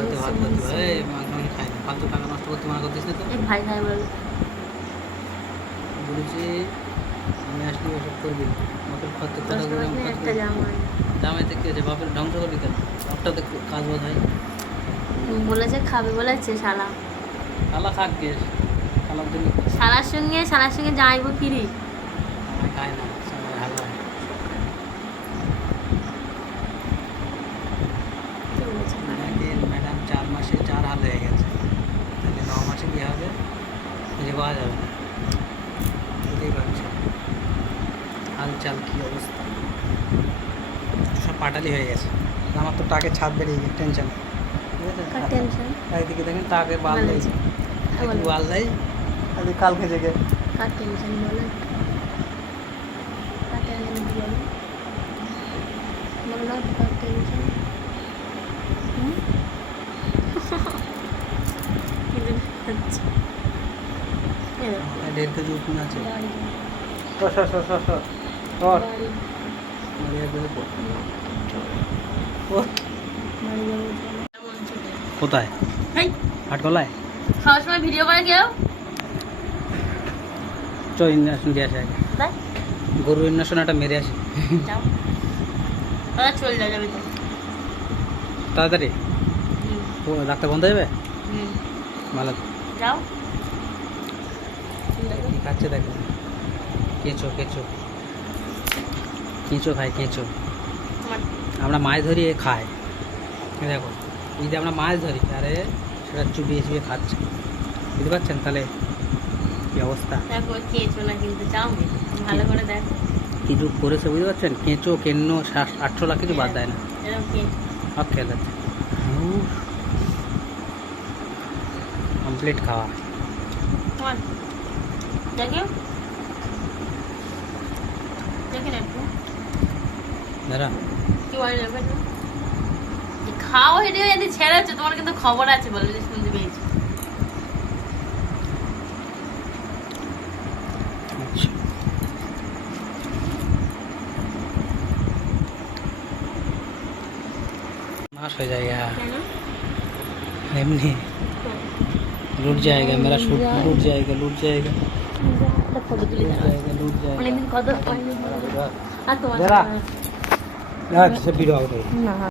ভাতে ভাত করতে হবে, এই মাংস মাংস খাই না, ফালতু টাকা নষ্ট করতে মানা করতিস না তো। এই ভাই খাই বলে বলেছি আমি আসলে ওসব করবি না। বাপের খরচ কথা করে একটা জামা জামাইতে কি আছে, বাপের ধ্বংস করবি কেন? বাপটা তো কাজ বোধ হয়। বলেছে খাবে বলেছে শালা। শালা খাক গে, শালার জন্য শালার সঙ্গে যাইবো ফিরি। আমি খাই না, সবাই হালা। ম্যাডাম 4 মাসে 4 হাল হয়ে গেছে, তাহলে 9 মাসে কী হবে খুঁজে পাওয়া যাবে না। বুঝতেই পারছি হালচাল কী অবস্থা, সব পাটালি হয়ে গেছে। আমার তো টাকে ছাদ বেরিয়ে গেছে, টেনশন। ঠিক আছে, টেনশন একদিকে দেখেন টাকে বাল ভালো নেই, আছে। একদিকে বাল নেই, একদিকে কাল খেজে গে। কার টেনশন বলে, কার টেনশন বলে, বলো কার টেনশন। দেড় কেজি উঠুন আছে। কোথায়? হাটকলায় খাওয়ার সময় ভিডিও করে কেউ চ ইন্ডাকশন দিয়ে আসে আগে, গরু ইন্ডাকশন একটা মেরে আসি। যাও ওরা চলে যাবে তো তাড়াতাড়ি। ও ডাক্তার বন্ধ হয়ে যাবে, ভালো যাও। কি খাচ্ছে দেখো, কেঁচো কেঁচো কেঁচো খায় কেঁচো। আমরা মাছ ধরি এ খায়, এই দেখো যদি আমরা মাছ ধরি আরে সেটা চুবিয়ে চুবিয়ে খাচ্ছে, বুঝতে পারছেন তাহলে কি অবস্থা। দেখো খেয়েছো না কিন্তু যাও ভালো করে দেখো কিছু করেছে বুঝতে পারছেন, কেঁচো কেন্ন 800 লাখ কিছু বাদ দেয় না, এরকম খেয়েছো সব খেয়ে যাচ্ছে। কমপ্লিট খাওয়া। তোমার দেখো দেখেন একটু দাঁড়া কি বলে দেখবেন খাও হেঁটে যদি ছেড়েছো তোমার কিন্তু খবর আছে বলে যে শুনতে পেয়েছি। अच्छा नाश हो जाएगा, एमनी लूट जाएगा मेरा शूट, लूट जाएगा लूट जाएगा ফটো তুলে लूट जाएगा लूट অনেকদিন কত जाएगा। আর তোমার जरा यार से वीडियो आउट है না